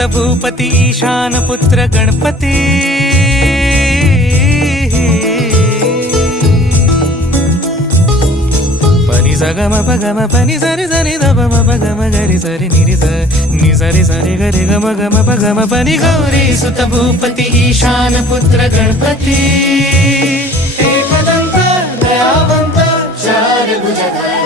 सुत भूपती ईशान पुत्र गणपती पनी सगम पगम पनी सरि सरि दम पगम गरि सरि निरि नि सरि सरि गरि गम गम पगम पनी गौरी सुत भूपती ईशान पुत्र गणपती एकदंत दयावंत चार भुजधारी